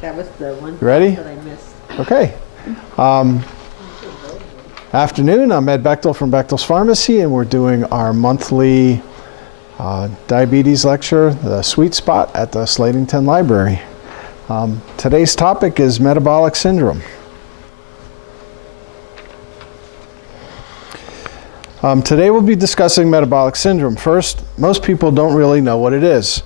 That was the one Ready? that I missed. Okay. Afternoon, I'm Ed Bechtel from Bechtel's Pharmacy, and we're doing our monthly diabetes lecture, The Sweet Spot, at the Slatington Library. Today's topic is metabolic syndrome. Today we'll be discussing metabolic syndrome. First, most people don't really know what it is.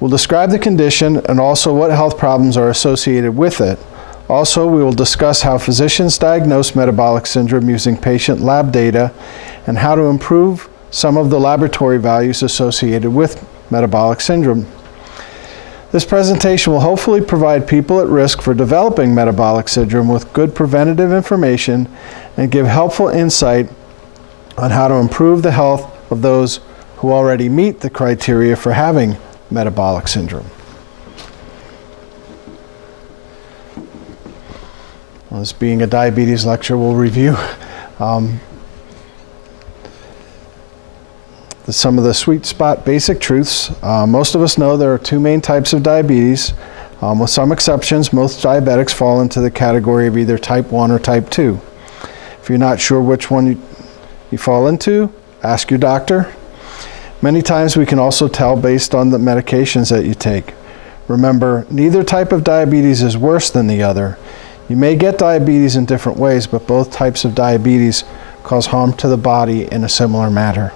We'll describe the condition and also what health problems are associated with it. Also, we will discuss how physicians diagnose metabolic syndrome using patient lab data and how to improve some of the laboratory values associated with metabolic syndrome. This presentation will hopefully provide people at risk for developing metabolic syndrome with good preventative information and give helpful insight on how to improve the health of those who already meet the criteria for having metabolic syndrome. Well, this being a diabetes lecture, we'll review some of the sweet spot basic truths. Most of us know there are two main types of diabetes. With some exceptions, most diabetics fall into the category of either type 1 or type 2. If you're not sure which one you fall into, ask your doctor. Many times we can also tell based on the medications that you take. Remember, neither type of diabetes is worse than the other. You may get diabetes in different ways, but both types of diabetes cause harm to the body in a similar manner.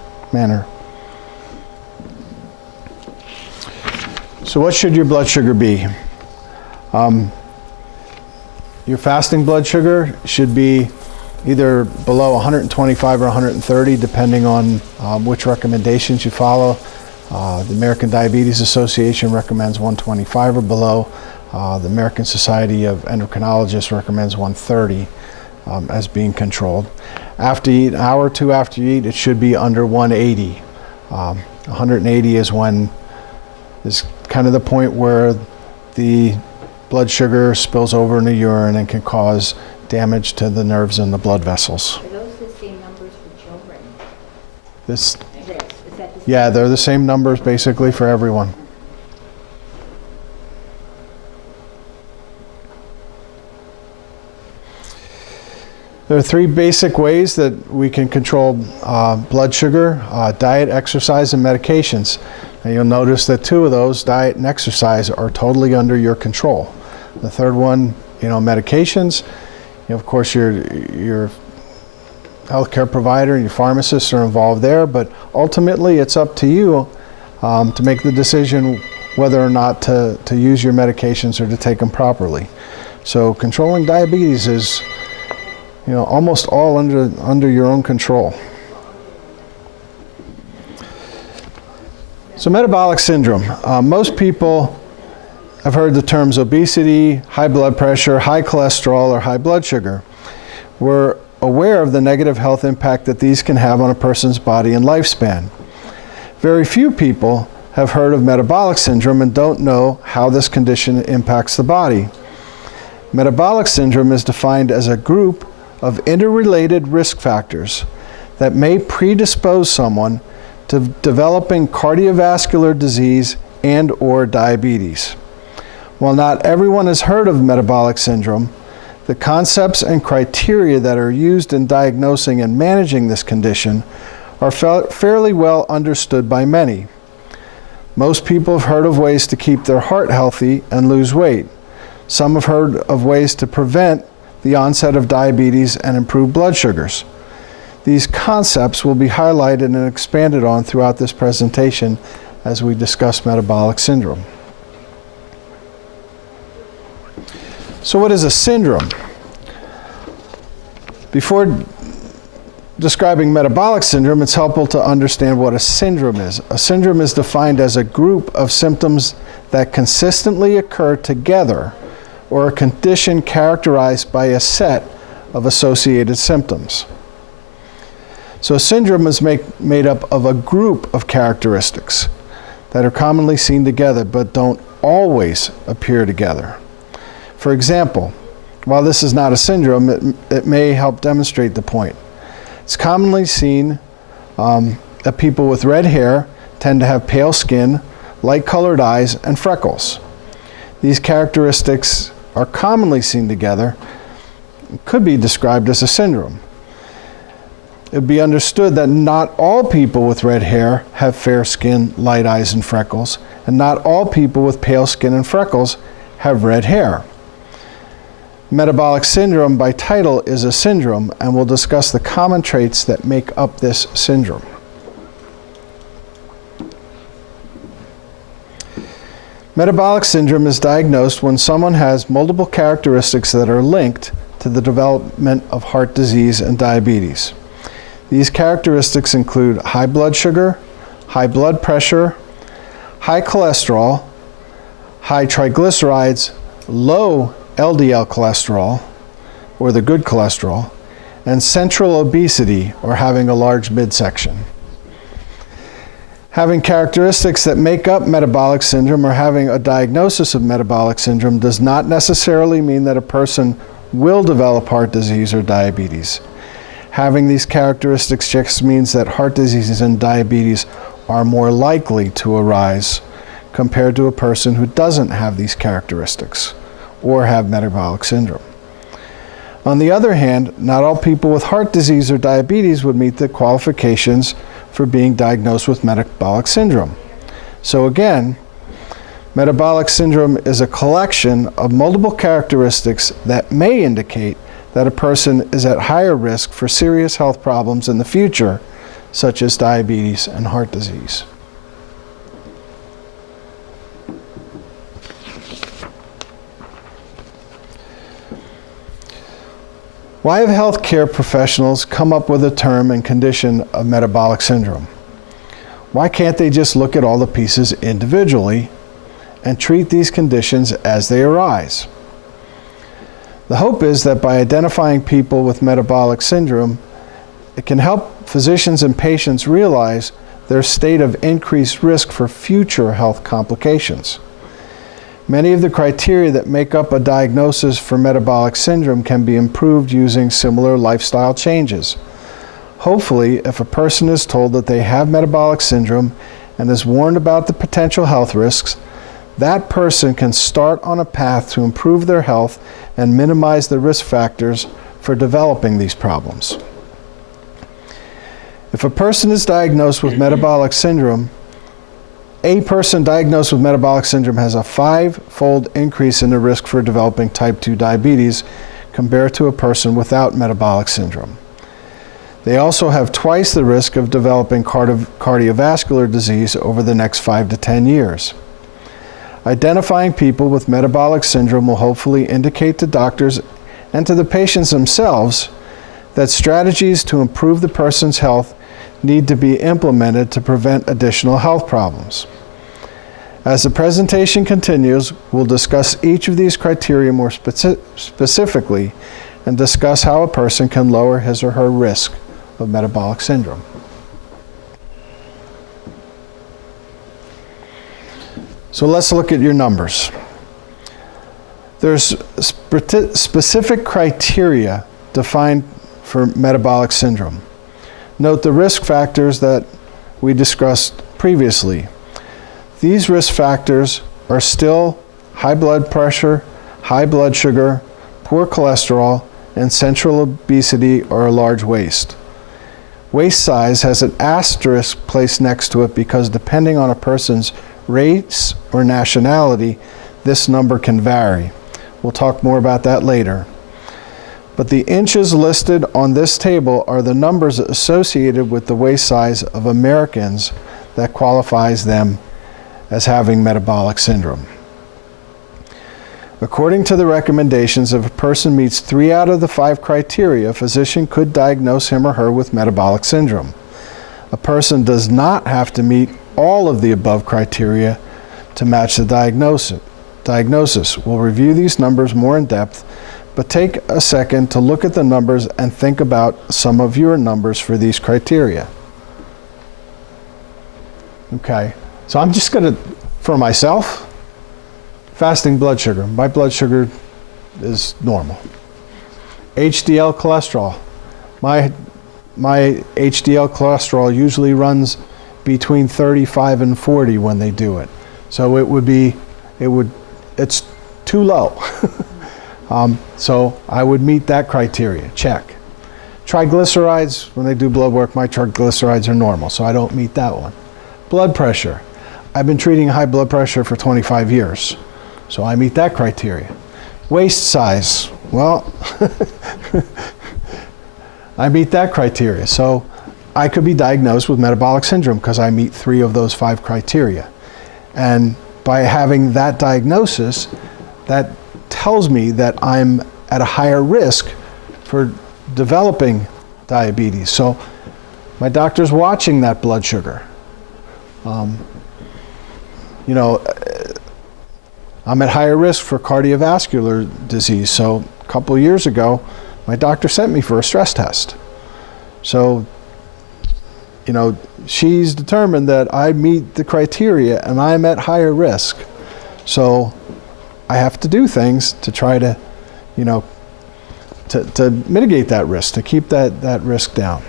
So what should your blood sugar be? Your fasting blood sugar should be either below 125 or 130, depending on which recommendations you follow. The American Diabetes Association recommends 125 or below. The American Society of Endocrinologists recommends 130 as being controlled. After you eat, an hour or two after you eat, it should be under 180. 180 is kind of the point where the blood sugar spills over in the urine and can cause damage to the nerves and the blood vessels. Are those the same numbers for children? This, Is that the same? yeah, they're the same numbers basically for everyone. There are three basic ways that we can control blood sugar: diet, exercise, and medications. And you'll notice that two of those, diet and exercise, are totally under your control. The third one, medications. Of course, your healthcare provider and your pharmacists are involved there, but ultimately it's up to you to make the decision whether or not to use your medications or to take them properly. So controlling diabetes is almost all under your own control. So metabolic syndrome. Most people have heard the terms obesity, high blood pressure, high cholesterol, or high blood sugar. We're aware of the negative health impact that these can have on a person's body and lifespan. Very few people have heard of metabolic syndrome and don't know how this condition impacts the body. Metabolic syndrome is defined as a group of interrelated risk factors that may predispose someone to developing cardiovascular disease and/or diabetes. While not everyone has heard of metabolic syndrome, the concepts and criteria that are used in diagnosing and managing this condition are fairly well understood by many. Most people have heard of ways to keep their heart healthy and lose weight. Some have heard of ways to prevent the onset of diabetes and improve blood sugars. These concepts will be highlighted and expanded on throughout this presentation as we discuss metabolic syndrome. So what is a syndrome? Before describing metabolic syndrome, it's helpful to understand what a syndrome is. A syndrome is defined as a group of symptoms that consistently occur together, or a condition characterized by a set of associated symptoms. So a syndrome is made up of a group of characteristics that are commonly seen together but don't always appear together. For example, while this is not a syndrome, it may help demonstrate the point. It's commonly seen that people with red hair tend to have pale skin, light-colored eyes, and freckles. These characteristics are commonly seen together and could be described as a syndrome. It would be understood that not all people with red hair have fair skin, light eyes, and freckles, and not all people with pale skin and freckles have red hair. Metabolic syndrome by title is a syndrome, and we'll discuss the common traits that make up this syndrome. Metabolic syndrome is diagnosed when someone has multiple characteristics that are linked to the development of heart disease and diabetes. These characteristics include high blood sugar, high blood pressure, high cholesterol, high triglycerides, low LDL cholesterol, or the good cholesterol, and central obesity, or having a large midsection. Having characteristics that make up metabolic syndrome or having a diagnosis of metabolic syndrome does not necessarily mean that a person will develop heart disease or diabetes. Having these characteristics just means that heart disease and diabetes are more likely to arise compared to a person who doesn't have these characteristics or have metabolic syndrome. On the other hand, not all people with heart disease or diabetes would meet the qualifications for being diagnosed with metabolic syndrome. So again, metabolic syndrome is a collection of multiple characteristics that may indicate that a person is at higher risk for serious health problems in the future, such as diabetes and heart disease. Why have healthcare professionals come up with a term and condition of metabolic syndrome? Why can't they just look at all the pieces individually and treat these conditions as they arise? The hope is that by identifying people with metabolic syndrome, it can help physicians and patients realize their state of increased risk for future health complications. Many of the criteria that make up a diagnosis for metabolic syndrome can be improved using similar lifestyle changes. Hopefully, if a person is told that they have metabolic syndrome and is warned about the potential health risks, that person can start on a path to improve their health and minimize the risk factors for developing these problems. If a person is diagnosed with metabolic syndrome, a person diagnosed with metabolic syndrome has a 5-fold increase in the risk for developing type 2 diabetes compared to a person without metabolic syndrome. They also have twice the risk of developing cardiovascular disease over the next 5 to 10 years. Identifying people with metabolic syndrome will hopefully indicate to doctors and to the patients themselves that strategies to improve the person's health need to be implemented to prevent additional health problems. As the presentation continues, we'll discuss each of these criteria more specifically and discuss how a person can lower his or her risk of metabolic syndrome. So let's look at your numbers. There's specific criteria defined for metabolic syndrome. Note the risk factors that we discussed previously. These risk factors are still high blood pressure, high blood sugar, poor cholesterol, and central obesity or a large waist. Waist size has an asterisk placed next to it because depending on a person's race or nationality, this number can vary. We'll talk more about that later. But the inches listed on this table are the numbers associated with the waist size of Americans that qualifies them as having metabolic syndrome. According to the recommendations, if a person meets 3 out of the 5 criteria, a physician could diagnose him or her with metabolic syndrome. A person does not have to meet all of the above criteria to match the diagnosis. We'll review these numbers more in depth, but take a second to look at the numbers and think about some of your numbers for these criteria. Okay, so I'm just going to, for myself, fasting blood sugar. My blood sugar is normal. HDL cholesterol. My HDL cholesterol usually runs between 35 and 40 when they do it. So it's too low. So I would meet that criteria, check. Triglycerides, when they do blood work, my triglycerides are normal, so I don't meet that one. Blood pressure. I've been treating high blood pressure for 25 years, so I meet that criteria. Waist size, well, I meet that criteria. So I could be diagnosed with metabolic syndrome because I meet 3 of those 5 criteria. And by having that diagnosis, that tells me that I'm at a higher risk for developing diabetes. So my doctor's watching that blood sugar. You know, I'm at higher risk for cardiovascular disease. So a couple of years ago, my doctor sent me for a stress test. So, you know, she's determined that I meet the criteria and I'm at higher risk. So I have to do things to try to, you know, to mitigate that risk, to keep that risk down.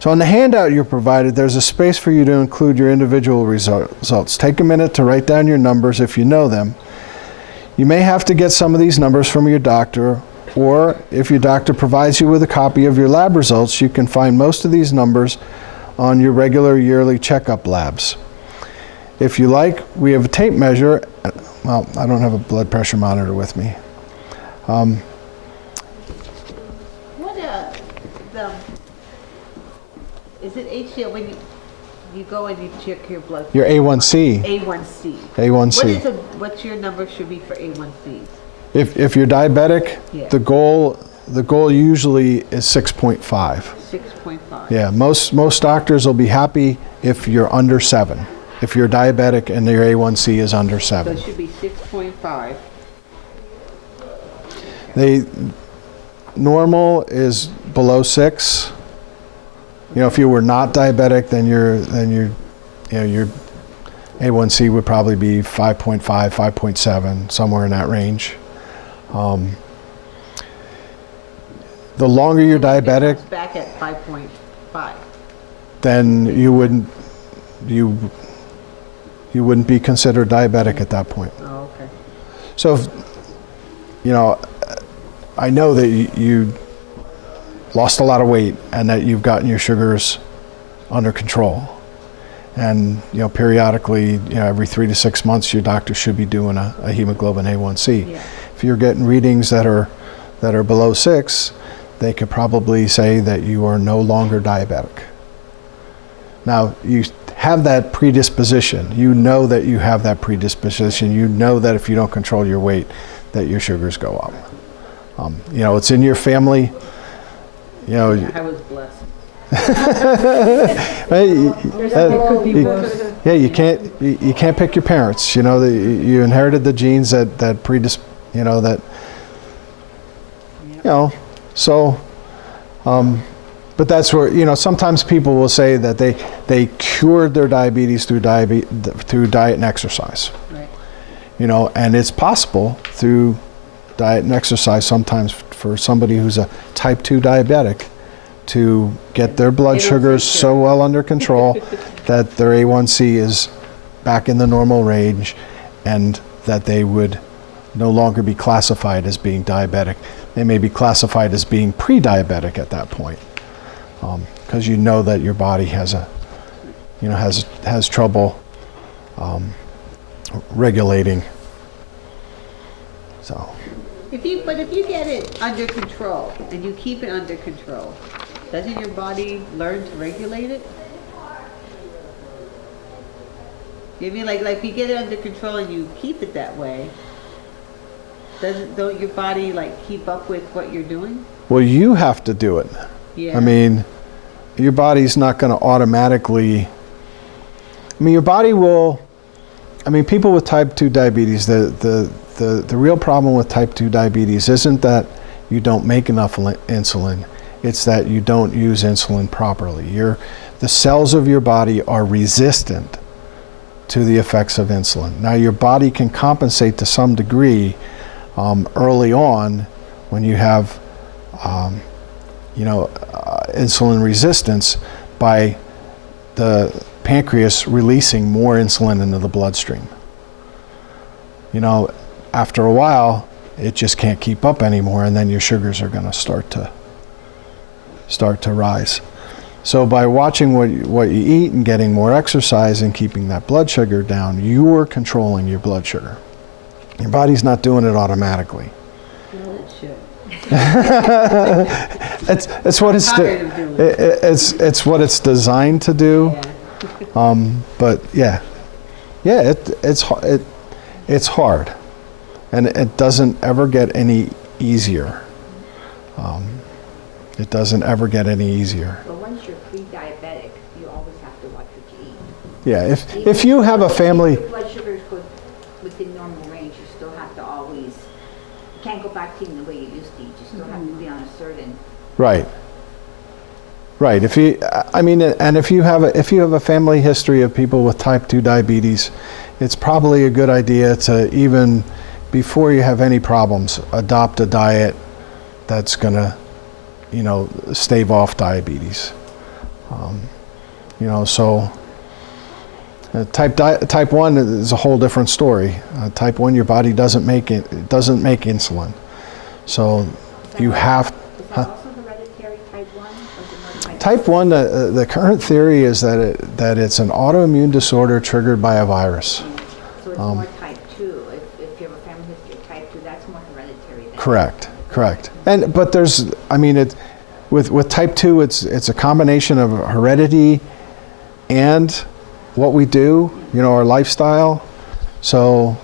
So on the handout you're provided, there's a space for you to include your individual results. Take a minute to write down your numbers if you know them. You may have to get some of these numbers from your doctor, or if your doctor provides you with a copy of your lab results, you can find most of these numbers on your regular yearly checkup labs. If you like, we have a tape measure. Well, I don't have a blood pressure monitor with me. Is it HDL when you go and you check your blood? Your A1C. A1C. A1C. What's your number should be for A1Cs? If you're diabetic, Yeah. the goal usually is 6.5. 6.5. Yeah, most doctors will be happy if you're under 7. If you're diabetic and your A1C is under So 7. it should be 6.5. Normal is below 6. You know, if you were not diabetic, then your A1C would probably be 5.5, 5.7, somewhere in that range. The longer you're diabetic, It's back at 5.5. then you wouldn't be considered diabetic at that point. Oh, okay. So, if, you know, I know that you lost a lot of weight and that you've gotten your sugars under control. And, you know, periodically, you know, every 3 to 6 months, your doctor should be doing a hemoglobin A1C. Yeah. If you're getting readings that are below 6, they could probably say that you are no longer diabetic. Now, you have that predisposition. You know that you have that predisposition. You know that if you don't control your weight, that your sugars go up. You know, it's in your family. You know, I was blessed. yeah, you can't pick your parents. You know, you inherited the genes that you know that. You know, so. But that's where, you know, sometimes people will say that they cured their diabetes through diet and exercise. Right. You know, and it's possible through diet and exercise sometimes for somebody who's a type 2 diabetic to get their blood sugars so well under control that their A1C is back in the normal range and that they would no longer be classified as being diabetic. They may be classified as being pre-diabetic at that point. Because you know that your body has trouble regulating. So. If you get it under control and you keep it under control, doesn't your body learn to regulate it? You mean like if you get it under control and you keep it that way, don't your body like keep up with what you're doing? Well, you have to do it. Yeah. I mean, your body's not going to automatically. I mean, your body will. I mean, people with type 2 diabetes, the real problem with type 2 diabetes isn't that you don't make enough insulin. It's that you don't use insulin properly. The cells of your body are resistant to the effects of insulin. Now, your body can compensate to some degree early on when you have, insulin resistance by the pancreas releasing more insulin into the bloodstream. after a while, it just can't keep up anymore, and then your sugars are going to start to rise. So by watching what you eat and getting more exercise and keeping that blood sugar down, you are controlling your blood sugar. Your body's not doing it automatically. Well, it should. It's what it's Tired of doing it. it's what it's designed to do. Yeah. But it's hard, and it doesn't ever get any easier. It doesn't ever get any easier. But once you're pre-diabetic, you always have to watch what you eat. Yeah, if you have a family, If your blood sugars go within normal range, you still have to always, you can't go back to eating the way you used to eat. You still have to be on a certain, right. If you, and if you have a family history of people with type 2 diabetes, it's probably a good idea to, even before you have any problems, adopt a diet that's gonna, stave off diabetes. So type 1 is a whole different story. Type 1, your body doesn't make insulin, so you have. is that also hereditary type 1? Or is it more Type 1, the current theory is that it's an autoimmune disorder triggered by a virus. So it's more type 2. If you have a family history of type 2, that's more hereditary than Correct. But there's, with type 2, it's a combination of heredity and what we do, our lifestyle. So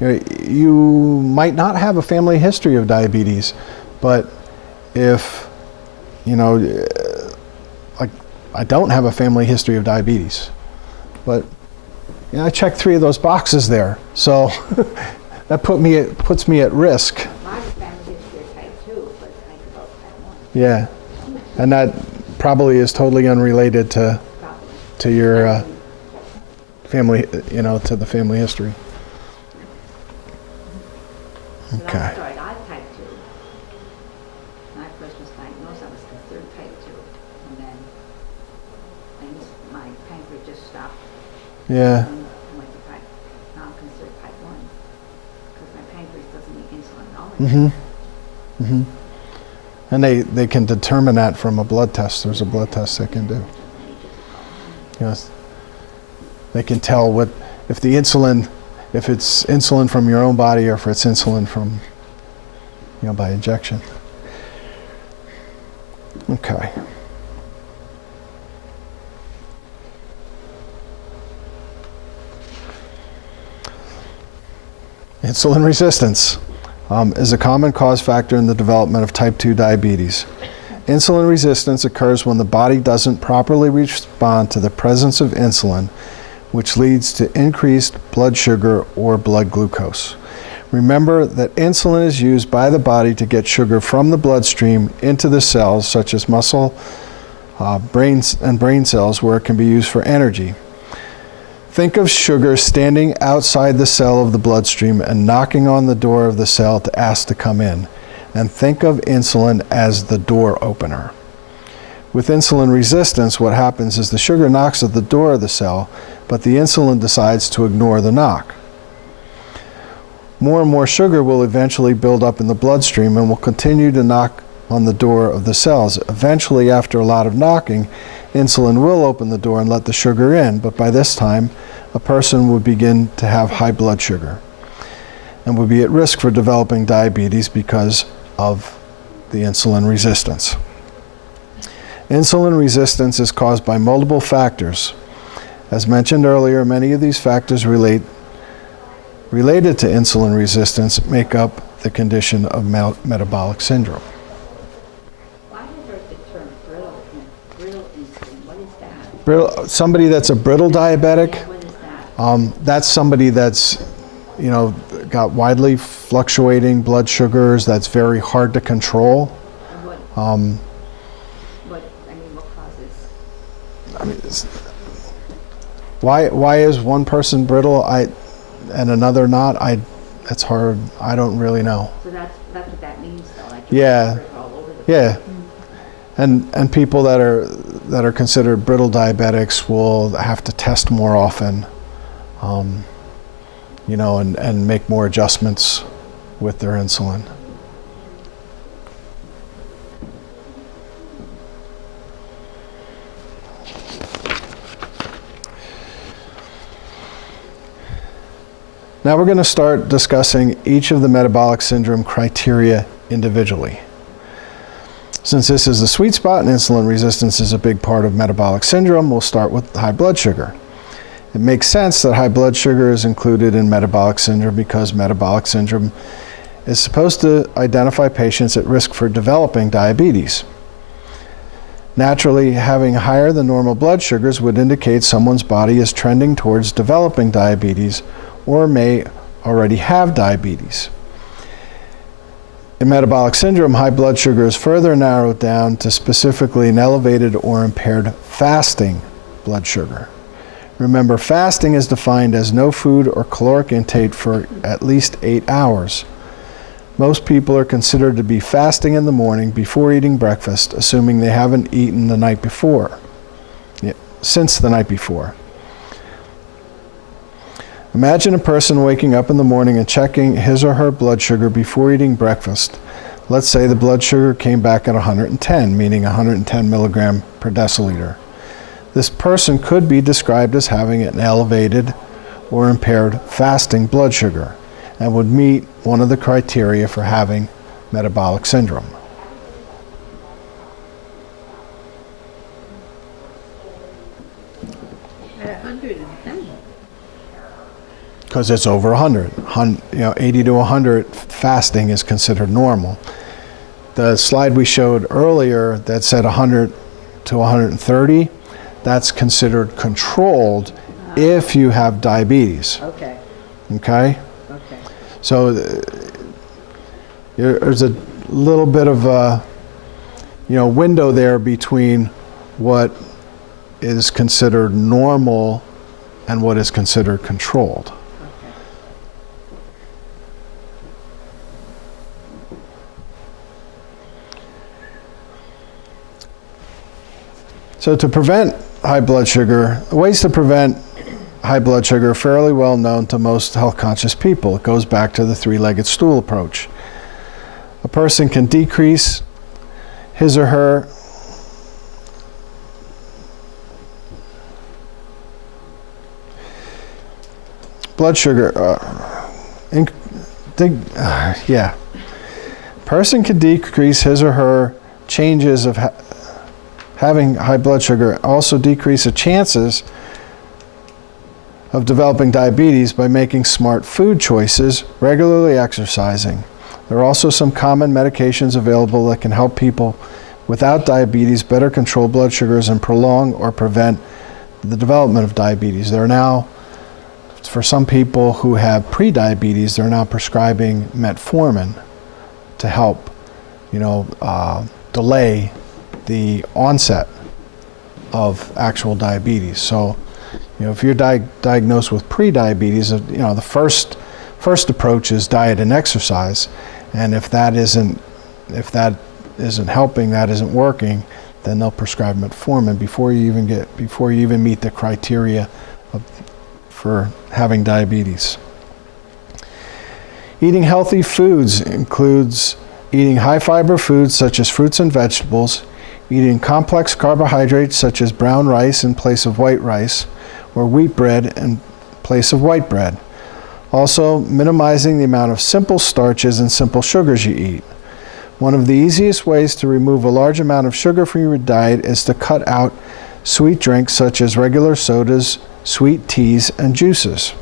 you might not have a family history of diabetes, but if, like I don't have a family history of diabetes, but I checked 3 of those boxes there. So that puts me at risk. my family history of type 2, but I developed type 1. Yeah, and that probably is totally unrelated to Probably. your family, to the family history. When I Okay. started, I had type 2. When I first was diagnosed, I was considered type 2. And then my pancreas just stopped. Yeah. And I went to type, now I'm considered type 1. Because my pancreas doesn't make insulin at all. Mm-hmm. And they can determine that from a blood test. There's a blood test they can do. Yes. They can tell if it's insulin from your own body or if it's insulin from, by injection. Okay. Insulin resistance is a common cause factor in the development of type 2 diabetes. Insulin resistance occurs when the body doesn't properly respond to the presence of insulin, which leads to increased blood sugar or blood glucose. Remember that insulin is used by the body to get sugar from the bloodstream into the cells, such as muscle, brains, and brain cells, where it can be used for energy. Think of sugar standing outside the cell of the bloodstream and knocking on the door of the cell to ask to come in. And think of insulin as the door opener. With insulin resistance, what happens is the sugar knocks at the door of the cell, but the insulin decides to ignore the knock. More and more sugar will eventually build up in the bloodstream and will continue to knock on the door of the cells. Eventually, after a lot of knocking, insulin will open the door and let the sugar in, but by this time, a person would begin to have high blood sugar and would be at risk for developing diabetes because of the insulin resistance. Insulin resistance is caused by multiple factors. As mentioned earlier, many of these factors related to insulin resistance make up the condition of metabolic syndrome. Why have I heard the term brittle insulin? What is that? Somebody that's a brittle diabetic, Yeah, what is that? that's somebody that's, got widely fluctuating blood sugars, that's very hard to control. And what causes? Why is one person brittle and another not? That's hard. I don't really know. So that's what that means, though. Like your Yeah. blood sugar's all over the Yeah. And people that are considered brittle diabetics will have to test more often. and make more adjustments with their insulin. Now we're going to start discussing each of the metabolic syndrome criteria individually. Since this is the sweet spot and insulin resistance is a big part of metabolic syndrome, we'll start with high blood sugar. It makes sense that high blood sugar is included in metabolic syndrome because metabolic syndrome is supposed to identify patients at risk for developing diabetes. Naturally, having higher than normal blood sugars would indicate someone's body is trending towards developing diabetes or may already have diabetes. In metabolic syndrome, high blood sugar is further narrowed down to specifically an elevated or impaired fasting blood sugar. Remember, fasting is defined as no food or caloric intake for at least 8 hours. Most people are considered to be fasting in the morning before eating breakfast, assuming they haven't eaten the night before, since the night before. Imagine a person waking up in the morning and checking his or her blood sugar before eating breakfast. Let's say the blood sugar came back at 110, meaning 110 milligram per deciliter. This person could be described as having an elevated or impaired fasting blood sugar and would meet one of the criteria for having metabolic syndrome. At 110. Because it's over 100. 80 to 100 fasting is considered normal. The slide we showed earlier that said 100 to 130, that's considered controlled if you have diabetes. Okay. Okay? Okay. So there's a little bit of a window there between what is considered normal and what is considered controlled. So to prevent high blood sugar, ways to prevent high blood sugar are fairly well known to most health conscious people. It goes back to the three-legged stool approach. A person can decrease his or her blood sugar. Person can decrease his or her changes of having high blood sugar, also decrease the chances of developing diabetes by making smart food choices, regularly exercising. There are also some common medications available that can help people without diabetes better control blood sugars and prolong or prevent the development of diabetes. There are now, for some people who have pre-diabetes, they're now prescribing metformin to help, delay the onset of actual diabetes. So, if you're diagnosed with pre-diabetes, the first approach is diet and exercise, and if that isn't helping, that isn't working, then they'll prescribe metformin before you even meet the criteria for having diabetes. Eating healthy foods includes eating high fiber foods such as fruits and vegetables, eating complex carbohydrates such as brown rice in place of white rice, or wheat bread in place of white bread. Also, minimizing the amount of simple starches and simple sugars you eat. One of the easiest ways to remove a large amount of sugar from your diet is to cut out sweet drinks such as regular sodas, sweet teas, and juices.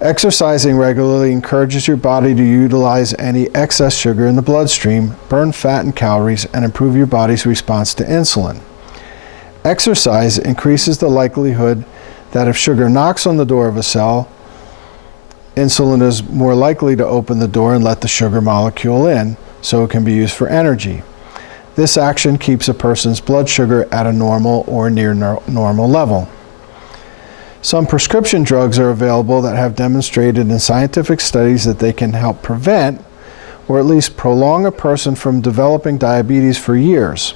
Exercising regularly encourages your body to utilize any excess sugar in the bloodstream, burn fat and calories, and improve your body's response to insulin. Exercise increases the likelihood that if sugar knocks on the door of a cell, insulin is more likely to open the door and let the sugar molecule in, so it can be used for energy. This action keeps a person's blood sugar at a normal or near normal level. Some prescription drugs are available that have demonstrated in scientific studies that they can help prevent or at least prolong a person from developing diabetes for years.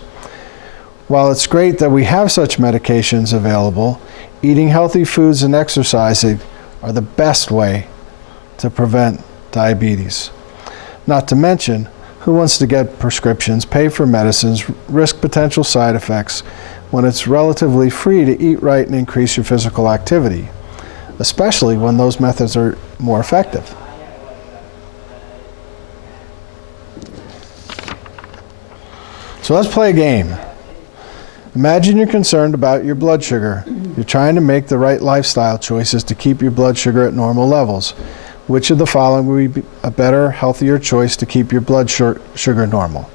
While it's great that we have such medications available, eating healthy foods and exercising are the best way to prevent diabetes. Not to mention, who wants to get prescriptions, pay for medicines, risk potential side effects when it's relatively free to eat right and increase your physical activity, especially when those methods are more effective? So let's play a game. Imagine you're concerned about your blood sugar. You're trying to make the right lifestyle choices to keep your blood sugar at normal levels. Which of the following would be a better, healthier choice to keep your blood sugar normal?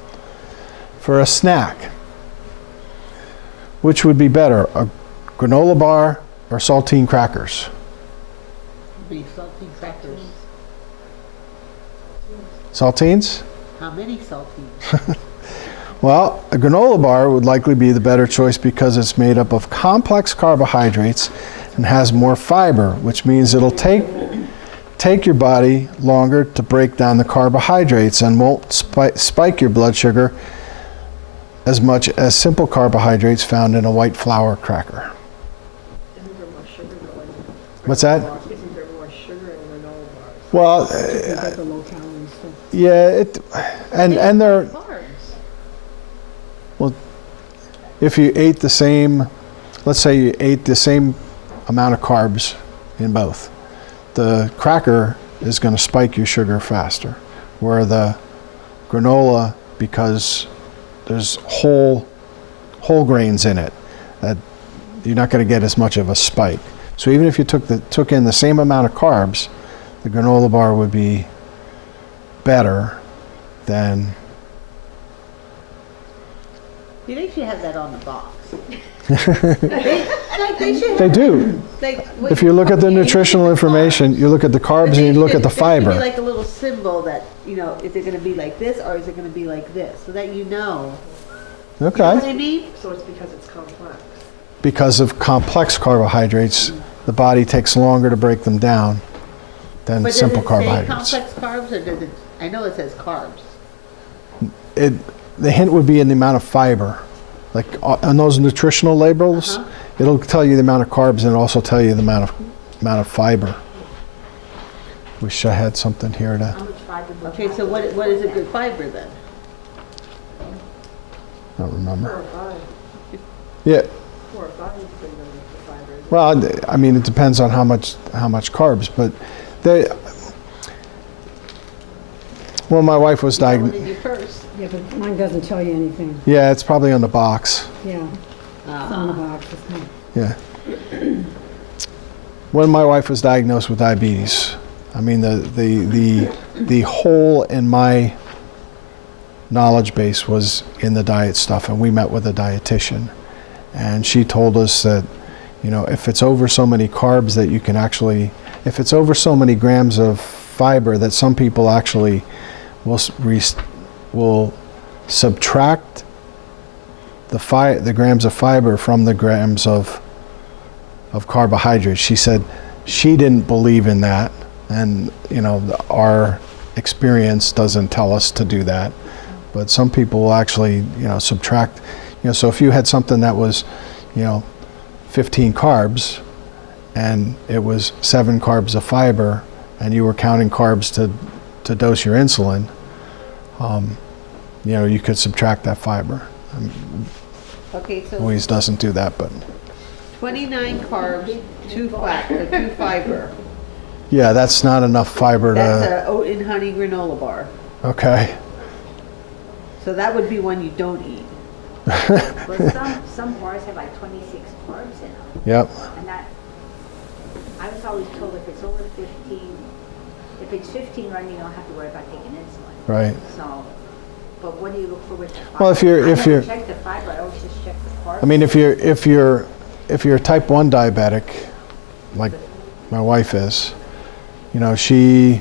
For a snack, which would be better, a granola bar or saltine crackers? Be saltine crackers. Saltines? How many saltines? Well, a granola bar would likely be the better choice because it's made up of complex carbohydrates and has more fiber, which means it'll take your body longer to break down the carbohydrates and won't spike your blood sugar as much as simple carbohydrates found in a white flour cracker. Isn't there more sugar though in What's that? Isn't there more sugar in granola bars? Well, Like the low calorie stuff. yeah, and they're, Carbs. well, if you ate the same, let's say you ate the same amount of carbs in both, the cracker is going to spike your sugar faster, where the granola, because there's whole grains in it, that you're not going to get as much of a spike. So even if you took in the same amount of carbs, the granola bar would be better than. They should have that on the box. they should They have, do. like, If you look at the nutritional information, you look at the carbs and you look at the There should be fiber. like a little symbol that, you know, is it going to be like this or is it going to be like this? So that you know. You know what I Okay. mean? So it's because it's complex. Because of complex carbohydrates, the body takes longer to break them down than But simple does it carbohydrates. say complex carbs or does it? I know it says carbs. The hint would be in the amount of fiber. Like on those nutritional labels, Uh-huh. it'll tell you the amount of carbs and it'll also tell you the amount of fiber. Wish I had something here to. How much fiber would you Okay, so what is a good fiber then? I don't remember. 4 or 5. Yeah. 4 or 5 is pretty good with the fiber. Well, I mean, it depends on how much carbs, but they. Well, my wife was What diagnosed. in your purse? Yeah, but mine doesn't tell you anything. Yeah, it's probably on the box. Yeah, it's on the box. It's not. Yeah. When my wife was diagnosed with diabetes, I mean the hole in my knowledge base was in the diet stuff, and we met with a dietitian, and she told us that, you know, if it's over so many carbs that you can actually, if it's over so many grams of fiber that some people actually will subtract the grams of fiber from the grams of carbohydrates. She said she didn't believe in that, and you know our experience doesn't tell us to do that. But some people will actually, you know, subtract. You know, so if you had something that was, you know, 15 carbs, and it was 7 carbs of fiber, and you were counting carbs to dose your insulin, you know, you could subtract that fiber. Okay, so Louise doesn't do that, but 29 carbs, 2 fat, or 2 fiber. yeah, that's not enough fiber That's to. a oat and honey granola bar. Okay. So that would be one you don't eat. But some bars have like 26 carbs in them, Yep. and that, I was always told if it's over 15, if it's 15 running, you don't have to worry about taking insulin. Right. So, but what do you look for with the fiber? Well, if you're- I if never you're- check the fiber, I always just check the carbs. I mean, if you're a type 1 diabetic, like my wife is, you know, she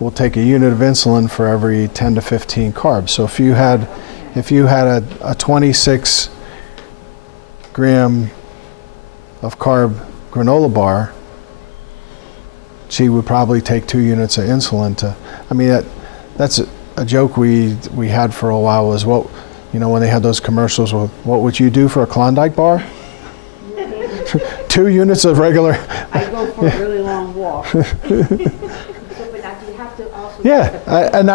will take a unit of insulin for every 10 to 15 carbs. So if you had a 26 gram of carb granola bar, she would probably take 2 units of insulin to. I mean, that's a joke we had for a while was what, you know, when they had those commercials with what would you do for a Klondike bar? 2 units of regular. I go for a really long walk. So, but now do you have to also? Yeah, check the- and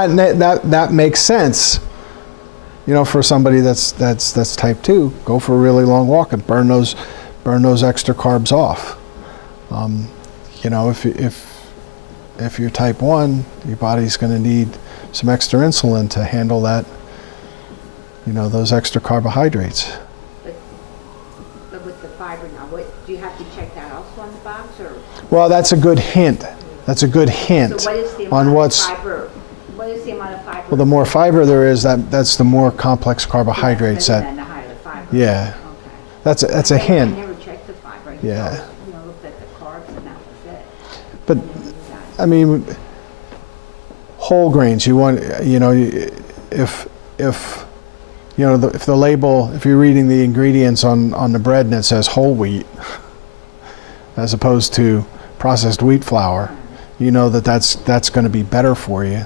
that makes sense. You know, for somebody that's type 2, go for a really long walk and burn those extra carbs off. You know, if you're type 1, your body's going to need some extra insulin to handle that. You know, those extra carbohydrates. But with the fiber now, what, do you have to check that also on the box, or? Well, that's a good hint. That's a good hint So what is the on amount of what's. fiber? What is the amount of fiber? Well, the more fiber there is, that's the more complex carbohydrates Then that. the higher the fiber. Yeah, Okay. that's a hint. I never checked the fiber. I just Yeah. always, looked at the carbs and that was it. But I mean, whole grains. You want, you know, if you know, if the label, if you're reading the ingredients on the bread and it says whole wheat, as opposed to processed wheat flour, you know that's going to be better for you.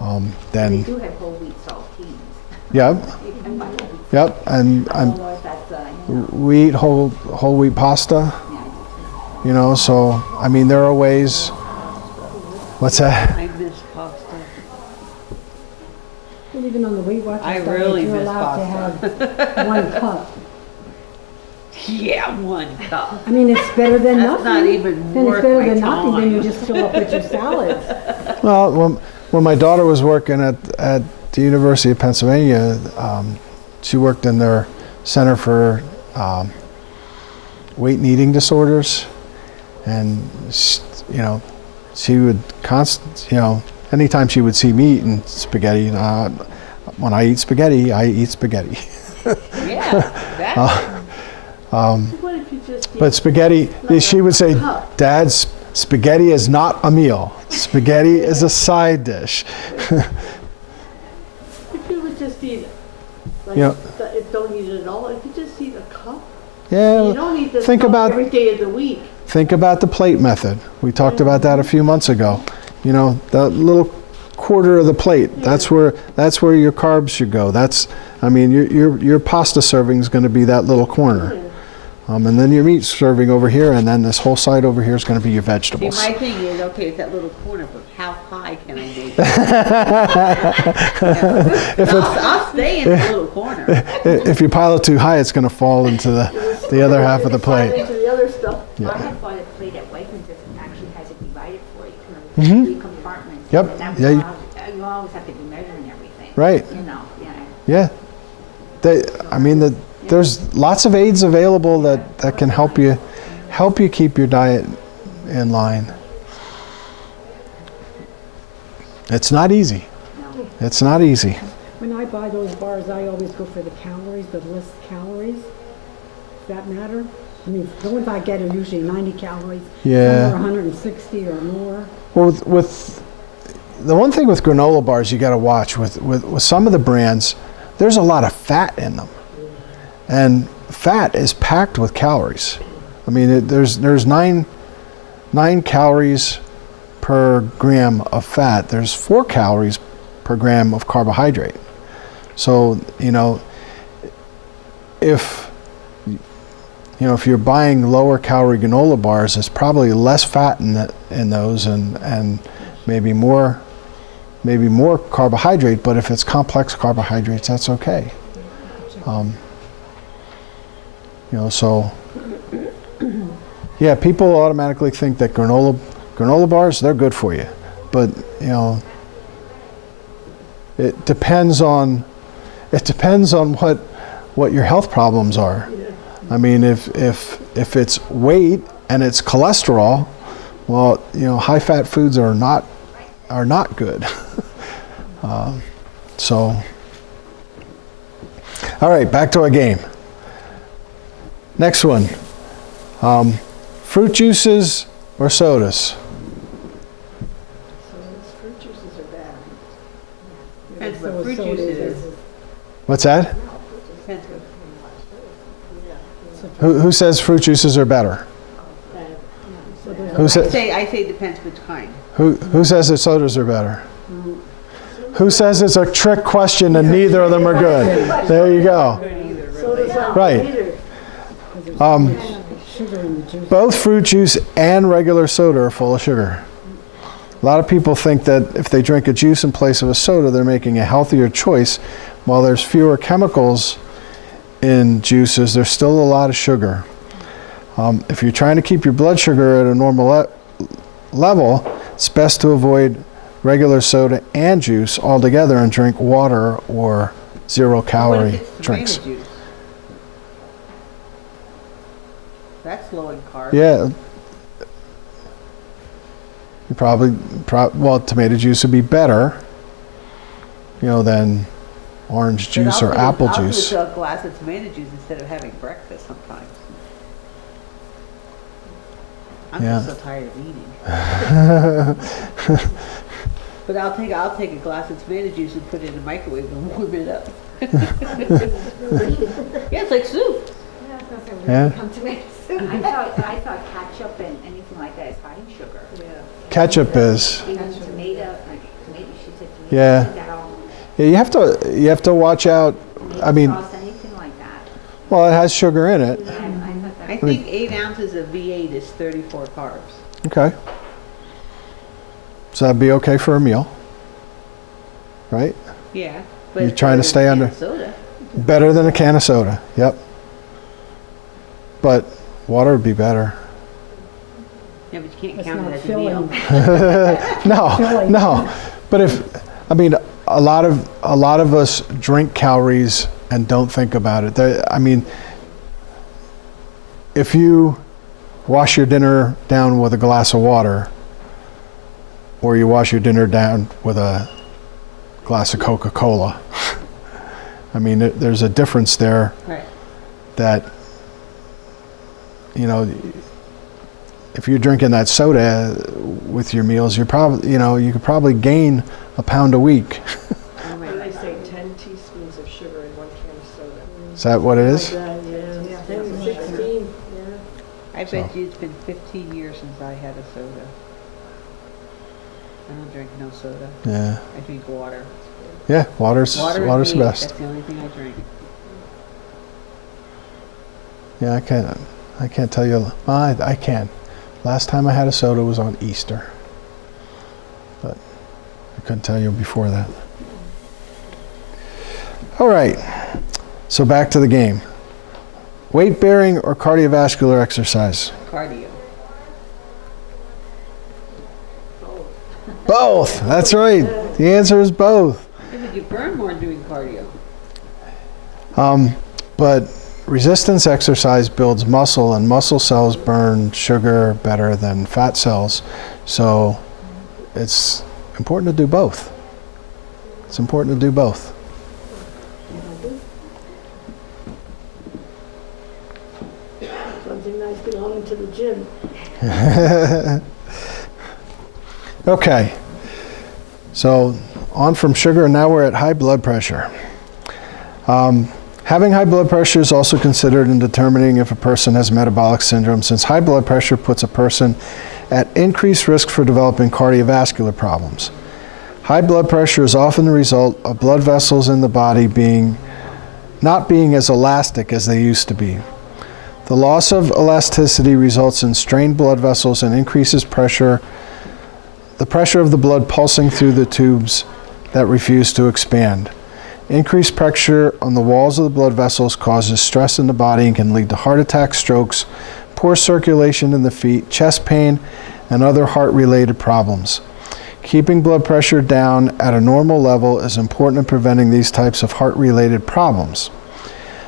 They Then, do have whole wheat saltines. yep, You can buy whole wheat. yep, and I don't know if that's, we eat whole wheat pasta. yeah. You know, so I mean, there are ways. What's that? I miss pasta. Well, even on the Weight Watchers I diet, really you're miss allowed to have 1 cup. Yeah, 1 cup. I mean, it's better than That's nothing. not even Then it's worth better my than nothing, then you time. just fill up with your salads. Well, when my daughter was working at the University of Pennsylvania, she worked in their Center for Weight and Eating Disorders, and you know, she would anytime she would see me eating spaghetti, when I eat spaghetti, I eat spaghetti. Yeah, that, What if you just eat But spaghetti, she would say, "Dad, spaghetti is not a meal. Spaghetti is a side dish." If you would just eat, like, Yeah. don't eat it all, if you just eat a cup, Yeah. you don't eat this think cup about- every day of the week. Think about the plate method. We talked about that a few months ago. You know, the little quarter of the plate. That's where your carbs should go. I mean, your pasta serving is going to be that little corner. And then your meat serving over here, and then this whole side over here is going to be your see, vegetables. my thing is, okay, it's that little corner, but how high can I make it? I'll stay in the little corner. If you pile it too high, it's going to fall into the other half of the plate. Into the other stuff. I had bought a plate at Wegmans that actually has it divided for you, 3 compartments. Yep. And that Yeah, you always have to be measuring everything. Right. You know, yeah. Yeah. There's lots of aids available that can help you keep your diet in line. It's not easy. No. It's not easy. When I buy those bars, I always go for the calories, the list calories. Does that matter? I mean, the ones I get are usually 90 calories. Yeah. Some are 160 or more. Well, with the one thing with granola bars you got to watch with some of the brands, there's a lot of fat in them, and fat is packed with calories. I mean, there's 9 calories per gram of fat. There's 4 calories per gram of carbohydrate. So you know, if you're buying lower calorie granola bars, there's probably less fat in those, and maybe more carbohydrate. But if it's complex carbohydrates, that's okay. So yeah, people automatically think that granola bars, they're good for you, but it depends on what your health problems are. I mean, if it's weight and it's cholesterol, well, high fat foods are not good. So, all right, back to our game. Next one, fruit juices or sodas? So those fruit juices are bad. Depends So what fruit soda juice is. is. What's that? Depends what- Who says fruit juices are better? So there's Who I says say depends which kind. who says that sodas are better? Who says it's a trick question and neither of them are good? There you go. Sodas aren't Right. either. sugar in the juice. Both fruit juice and regular soda are full of sugar. A lot of people think that if they drink a juice in place of a soda, they're making a healthier choice. While there's fewer chemicals in juices, there's still a lot of sugar. If you're trying to keep your blood sugar at a normal level, it's best to avoid regular soda and juice altogether and drink water or What zero-calorie if it's drinks. tomato juice? That's low in carbs. Yeah. You well, tomato juice would be better, than orange But juice or apple I'll juice. do a glass of tomato juice instead of having breakfast sometimes. I'm Yeah. just so tired of eating. But I'll take a glass of tomato juice and put it in the microwave and warm it up. Yeah, it's like soup. Yeah. I thought ketchup and anything like that is high in sugar. Yeah. Ketchup is. Even tomato, she said tomato. Yeah. That all, Yeah, you have to watch out. I mean, sauce, anything like that. well, it has sugar in it. I thought that. I think 8 ounces of V8 is 34 carbs. Okay. So that'd be okay for a meal, right? Yeah. But You're it's trying to better stay than under- soda. Better than a can of soda. Yep. But water would be better. Yeah, but you can't It's count it not as a filling. meal. Filling. No. But a lot of us drink calories and don't think about it. If you wash your dinner down with a glass of water, or you wash your dinner down with a glass of Coca-Cola, there's a difference there Right. that, if you're drinking that soda with your meals, you're probably, you could probably gain a pound a week. Oh my What do they God. say, 10 teaspoons of sugar in 1 can of soda? Is that what it is? Like that, yeah. 16, yeah. I bet you it's been 15 years since I had a soda. I don't drink no soda. Yeah. I drink water. Yeah, water's Water and the meat, best. That's the only thing I drink. Yeah, I can't tell you. I can. Last time I had a soda was on Easter. But I couldn't tell you before that. All right. So back to the game. Weight bearing or cardiovascular exercise? Cardio. Both. That's right. The answer is both. Yeah, but you burn more doing cardio. But resistance exercise builds muscle, and muscle cells burn sugar better than fat cells. So it's important to do both. It's important to do both. Something nice belonging to the gym. Okay. So on from sugar, and now we're at high blood pressure. Having high blood pressure is also considered in determining if a person has metabolic syndrome, since high blood pressure puts a person at increased risk for developing cardiovascular problems. High blood pressure is often the result of blood vessels in the body not being as elastic as they used to be. The loss of elasticity results in strained blood vessels and increases the pressure of the blood pulsing through the tubes that refuse to expand. Increased pressure on the walls of the blood vessels causes stress in the body and can lead to heart attacks, strokes, poor circulation in the feet, chest pain, and other heart-related problems. Keeping blood pressure down at a normal level is important in preventing these types of heart-related problems.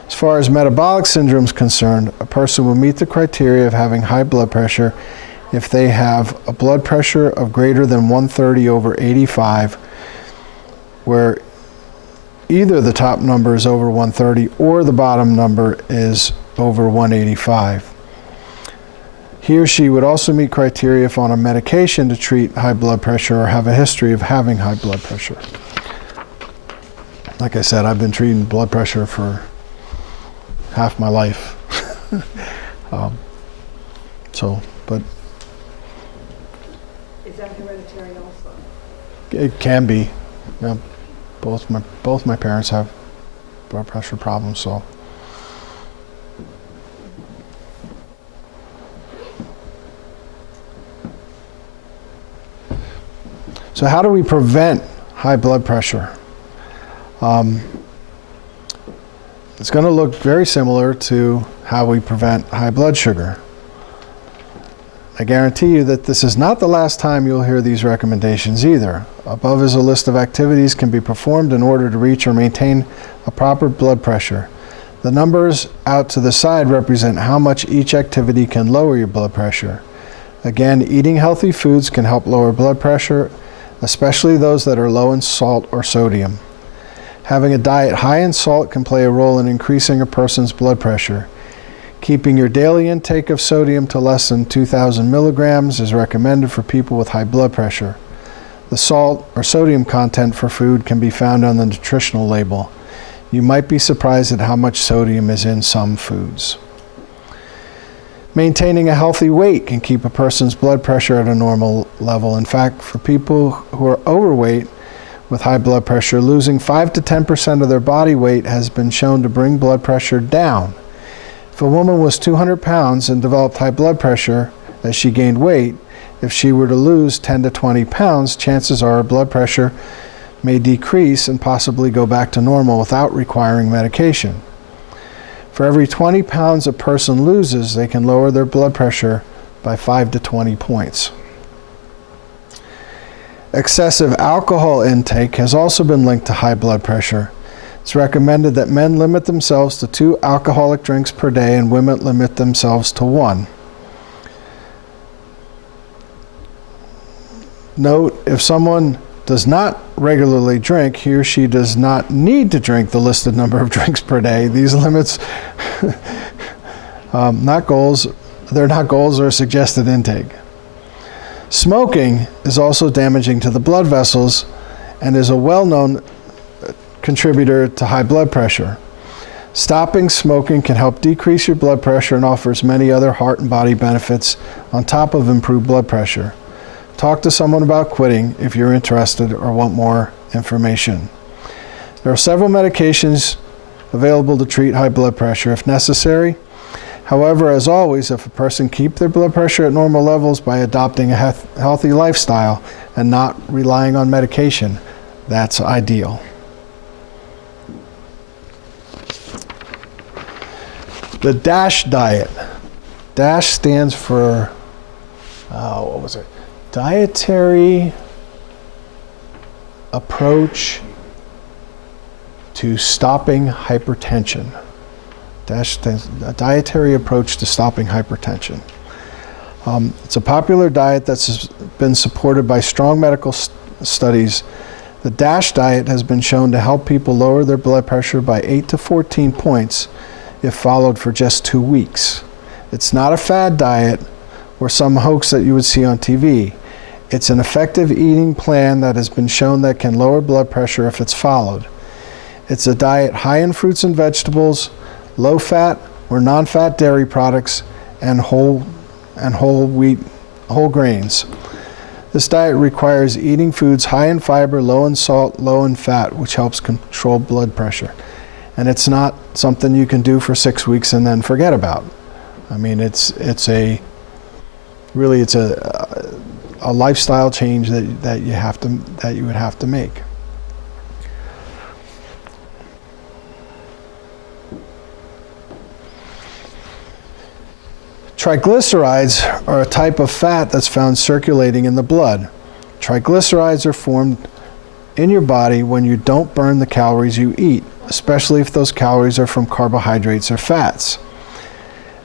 As far as metabolic syndrome is concerned, a person will meet the criteria of having high blood pressure if they have a blood pressure of greater than 130/85, where either the top number is over 130 or the bottom number is over 185. He or she would also meet criteria if on a medication to treat high blood pressure or have a history of having high blood pressure. Like I said, I've been treating blood pressure for half my life. But Is that hereditary also? it can be. You know, both my parents have blood pressure problems, so. So how do we prevent high blood pressure? It's going to look very similar to how we prevent high blood sugar. I guarantee you that this is not the last time you'll hear these recommendations either. Above is a list of activities can be performed in order to reach or maintain a proper blood pressure. The numbers out to the side represent how much each activity can lower your blood pressure. Again, eating healthy foods can help lower blood pressure, especially those that are low in salt or sodium. Having a diet high in salt can play a role in increasing a person's blood pressure. Keeping your daily intake of sodium to less than 2,000 milligrams is recommended for people with high blood pressure. The salt or sodium content for food can be found on the nutritional label. You might be surprised at how much sodium is in some foods. Maintaining a healthy weight can keep a person's blood pressure at a normal level. In fact, for people who are overweight with high blood pressure, losing 5 to 10% of their body weight has been shown to bring blood pressure down. If a woman was 200 pounds and developed high blood pressure as she gained weight, if she were to lose 10 to 20 pounds, chances are her blood pressure may decrease and possibly go back to normal without requiring medication. For every 20 pounds a person loses, they can lower their blood pressure by 5 to 20 points. Excessive alcohol intake has also been linked to high blood pressure. It's recommended that men limit themselves to 2 alcoholic drinks per day and women limit themselves to 1. Note, if someone does not regularly drink, he or she does not need to drink the listed number of drinks per day. These limits not goals, they're not goals or suggested intake. Smoking is also damaging to the blood vessels and is a well-known contributor to high blood pressure. Stopping smoking can help decrease your blood pressure and offers many other heart and body benefits on top of improved blood pressure. Talk to someone about quitting if you're interested or want more information. There are several medications available to treat high blood pressure if necessary. However, as always, if a person keeps their blood pressure at normal levels by adopting a healthy lifestyle and not relying on medication, that's ideal. The DASH diet. DASH stands for, what was it? Dietary approach to stopping hypertension. DASH stands, a dietary approach to stopping hypertension. It's a popular diet that's been supported by strong medical studies. The DASH diet has been shown to help people lower their blood pressure by 8 to 14 points if followed for just 2 weeks. It's not a fad diet or some hoax that you would see on TV. It's an effective eating plan that has been shown that can lower blood pressure if it's followed. It's a diet high in fruits and vegetables, low fat or non-fat dairy products, and whole grains. This diet requires eating foods high in fiber, low in salt, low in fat, which helps control blood pressure. And it's not something you can do for 6 weeks and then forget about. I mean, it's a lifestyle change that you would have to make. Triglycerides are a type of fat that's found circulating in the blood. Triglycerides are formed in your body when you don't burn the calories you eat, especially if those calories are from carbohydrates or fats.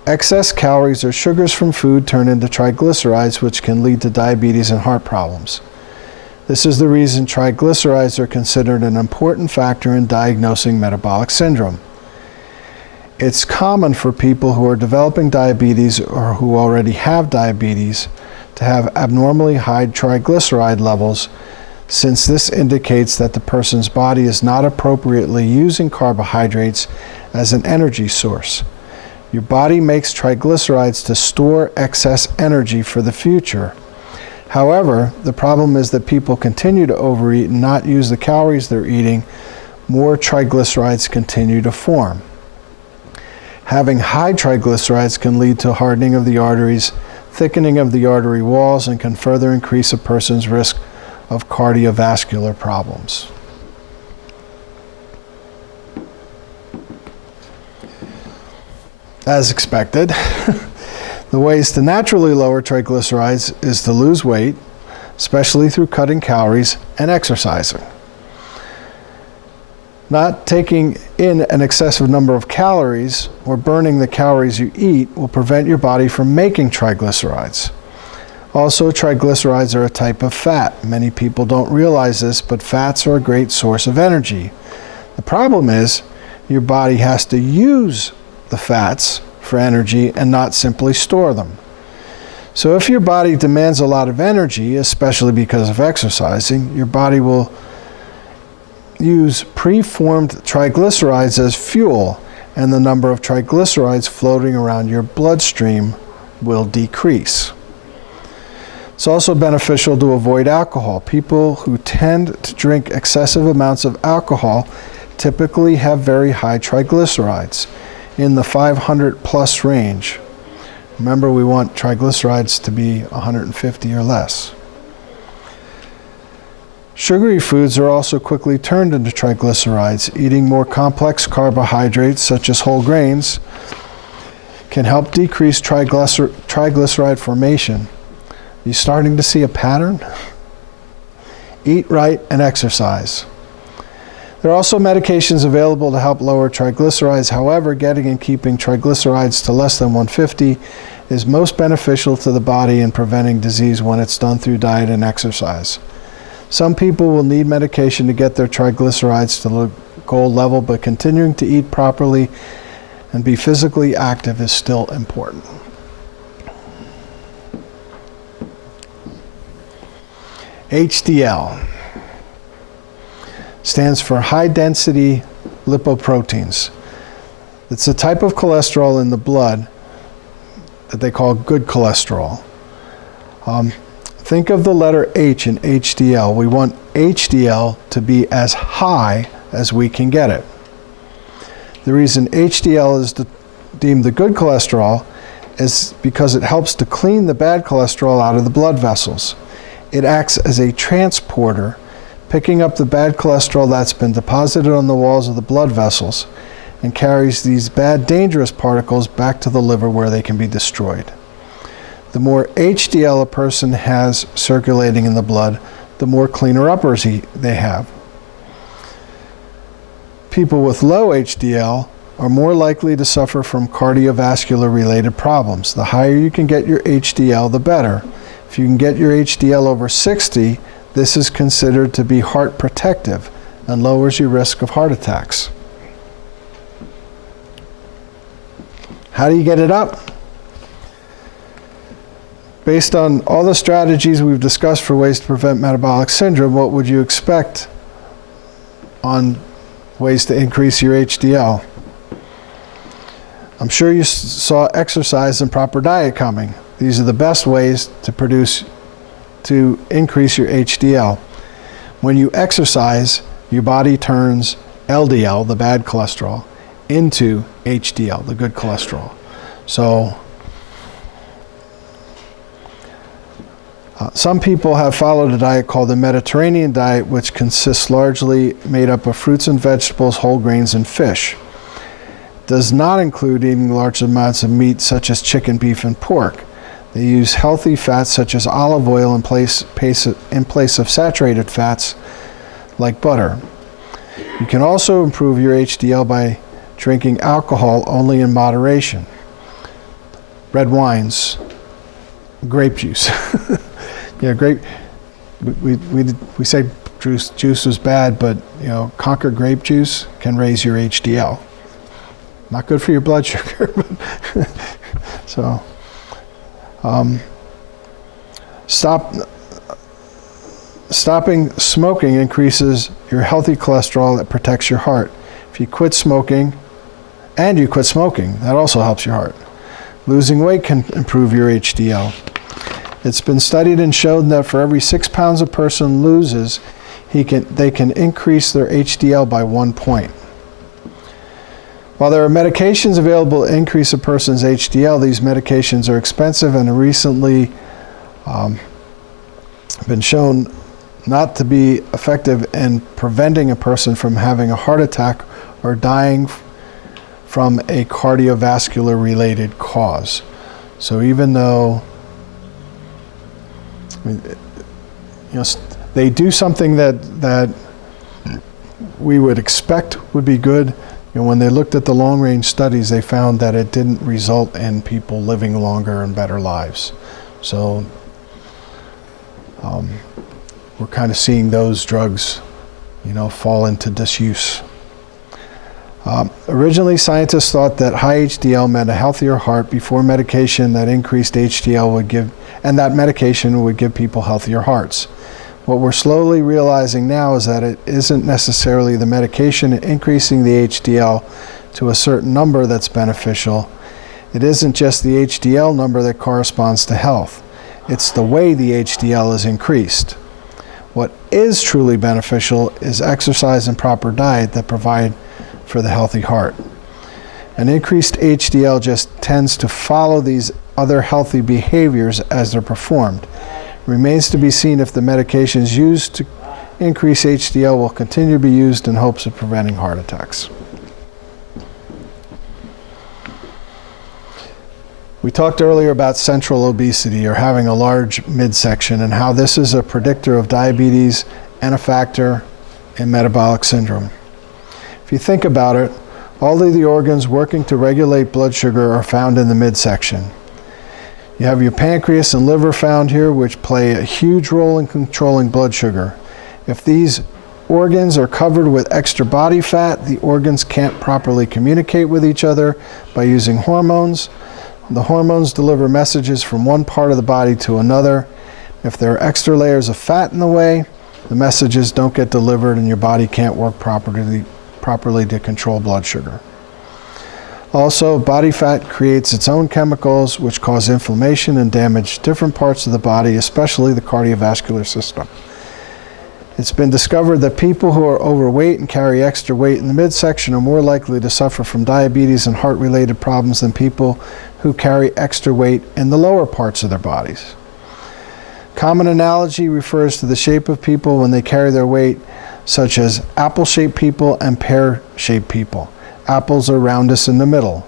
Excess calories or sugars from food turn into triglycerides, which can lead to diabetes and heart problems. This is the reason triglycerides are considered an important factor in diagnosing metabolic syndrome. It's common for people who are developing diabetes or who already have diabetes to have abnormally high triglyceride levels, since this indicates that the person's body is not appropriately using carbohydrates as an energy source. Your body makes triglycerides to store excess energy for the future. However, the problem is that people continue to overeat and not use the calories they're eating. More triglycerides continue to form. Having high triglycerides can lead to hardening of the arteries, thickening of the artery walls, and can further increase a person's risk of cardiovascular problems. As expected, the ways to naturally lower triglycerides is to lose weight, especially through cutting calories and exercising. Not taking in an excessive number of calories or burning the calories you eat will prevent your body from making triglycerides. Also, triglycerides are a type of fat. Many people don't realize this, but fats are a great source of energy. The problem is your body has to use the fats for energy and not simply store them. So if your body demands a lot of energy, especially because of exercising, your body will use preformed triglycerides as fuel, and the number of triglycerides floating around your bloodstream will decrease. It's also beneficial to avoid alcohol. People who tend to drink excessive amounts of alcohol typically have very high triglycerides, in the 500 plus range. Remember, we want triglycerides to be 150 or less. Sugary foods are also quickly turned into triglycerides. Eating more complex carbohydrates, such as whole grains, can help decrease triglyceride formation. You starting to see a pattern? Eat right and exercise. There are also medications available to help lower triglycerides. However, getting and keeping triglycerides to less than 150 is most beneficial to the body in preventing disease when it's done through diet and exercise. Some people will need medication to get their triglycerides to the goal level, but continuing to eat properly and be physically active is still important. HDL stands for high-density lipoproteins. It's a type of cholesterol in the blood that they call good cholesterol. Think of the letter H in HDL. We want HDL to be as high as we can get it. The reason HDL is deemed the good cholesterol is because it helps to clean the bad cholesterol out of the blood vessels. It acts as a transporter, picking up the bad cholesterol that's been deposited on the walls of the blood vessels and carries these bad, dangerous particles back to the liver where they can be destroyed. The more HDL a person has circulating in the blood, the more cleaner uppers they have. People with low HDL are more likely to suffer from cardiovascular related problems. The higher you can get your HDL, the better. If you can get your HDL over 60, this is considered to be heart protective and lowers your risk of heart attacks. How do you get it up? Based on all the strategies we've discussed for ways to prevent metabolic syndrome, what would you expect on ways to increase your HDL? I'm sure you saw exercise and proper diet coming. These are the best ways to increase your HDL. When you exercise, your body turns LDL, the bad cholesterol, into HDL, the good cholesterol. So some people have followed a diet called the Mediterranean diet, which consists largely made up of fruits and vegetables, whole grains, and fish. Does not include eating large amounts of meat such as chicken, beef, and pork. They use healthy fats such as olive oil in place of saturated fats like butter. You can also improve your HDL by drinking alcohol only in moderation. Red wines, grape juice. Yeah, we say juice is bad, but Concord grape juice can raise your HDL. Not good for your blood sugar. So, stopping smoking increases your healthy cholesterol that protects your heart. If you quit smoking, and you quit smoking, that also helps your heart. Losing weight can improve your HDL. It's been studied and shown that for every 6 pounds a person loses, they can increase their HDL by 1 point. While there are medications available to increase a person's HDL, these medications are expensive and recently been shown not to be effective in preventing a person from having a heart attack or dying from a cardiovascular related cause. So even though they do something that we would expect would be good, when they looked at the long-range studies, they found that it didn't result in people living longer and better lives. So we're kind of seeing those drugs, fall into disuse. Originally, scientists thought that high HDL meant a healthier heart before medication that increased HDL would give, and that medication would give people healthier hearts. What we're slowly realizing now is that it isn't necessarily the medication increasing the HDL to a certain number that's beneficial. It isn't just the HDL number that corresponds to health. It's the way the HDL is increased. What is truly beneficial is exercise and proper diet that provide for the healthy heart. An increased HDL just tends to follow these other healthy behaviors as they're performed. Remains to be seen if the medications used to increase HDL will continue to be used in hopes of preventing heart attacks. We talked earlier about central obesity, or having a large midsection, and how this is a predictor of diabetes and a factor in metabolic syndrome. If you think about it, all of the organs working to regulate blood sugar are found in the midsection. You have your pancreas and liver found here, which play a huge role in controlling blood sugar. If these organs are covered with extra body fat, the organs can't properly communicate with each other by using hormones. The hormones deliver messages from one part of the body to another. If there are extra layers of fat in the way, the messages don't get delivered and your body can't work properly to control blood sugar. Also, body fat creates its own chemicals which cause inflammation and damage different parts of the body, especially the cardiovascular system. It's been discovered that people who are overweight and carry extra weight in the midsection are more likely to suffer from diabetes and heart-related problems than people who carry extra weight in the lower parts of their bodies. Common analogy refers to the shape of people when they carry their weight, such as apple-shaped people and pear-shaped people. Apples are roundest in the middle.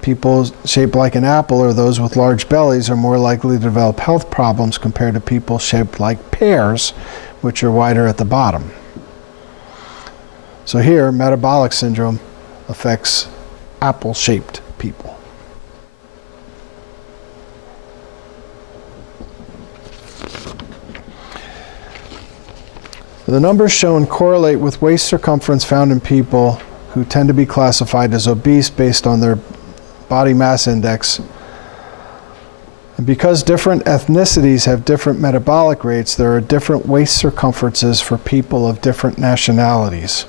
People shaped like an apple, or those with large bellies, are more likely to develop health problems compared to people shaped like pears, which are wider at the bottom. So here, metabolic syndrome affects apple-shaped people. The numbers shown correlate with waist circumference found in people who tend to be classified as obese based on their body mass index. And because different ethnicities have different metabolic rates, there are different waist circumferences for people of different nationalities.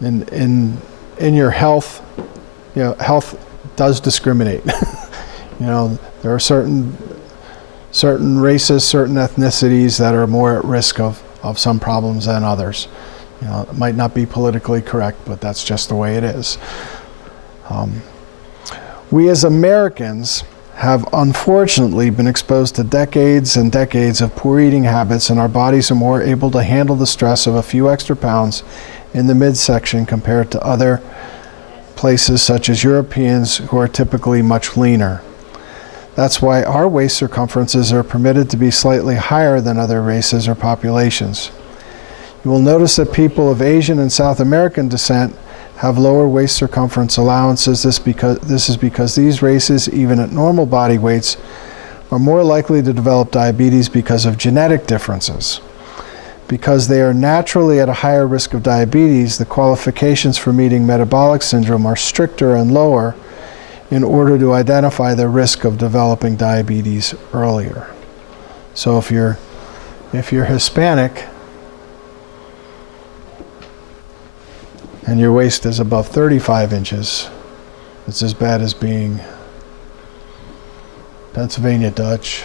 In your health, health does discriminate. There are certain races, certain ethnicities that are more at risk of some problems than others. It might not be politically correct, but that's just the way it is. We as Americans have unfortunately been exposed to decades and decades of poor eating habits, and our bodies are more able to handle the stress of a few extra pounds in the midsection compared to other places such as Europeans, who are typically much leaner. That's why our waist circumferences are permitted to be slightly higher than other races or populations. You will notice that people of Asian and South American descent have lower waist circumference allowances. This is because these races, even at normal body weights, are more likely to develop diabetes because of genetic differences. Because they are naturally at a higher risk of diabetes, the qualifications for meeting metabolic syndrome are stricter and lower in order to identify the risk of developing diabetes earlier. So if you're Hispanic and your waist is above 35 inches, it's as bad as being Pennsylvania Dutch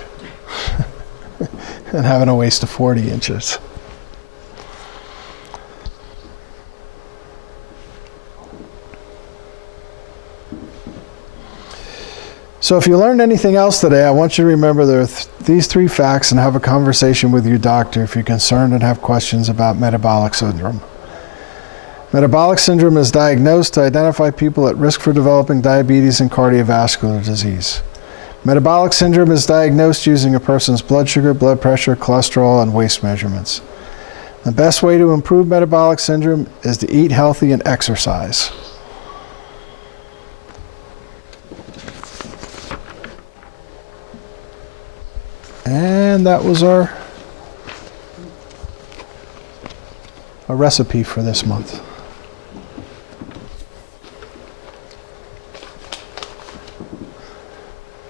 and having a waist of 40 inches. So So if you learned anything else today, I want you to remember there are these 3 facts and have a conversation with your doctor if you're concerned and have questions about metabolic syndrome. Metabolic syndrome is diagnosed to identify people at risk for developing diabetes and cardiovascular disease. Metabolic syndrome is diagnosed using a person's blood sugar, blood pressure, cholesterol, and waist measurements. The best way to improve metabolic syndrome is to eat healthy and exercise. And that was our recipe for this month.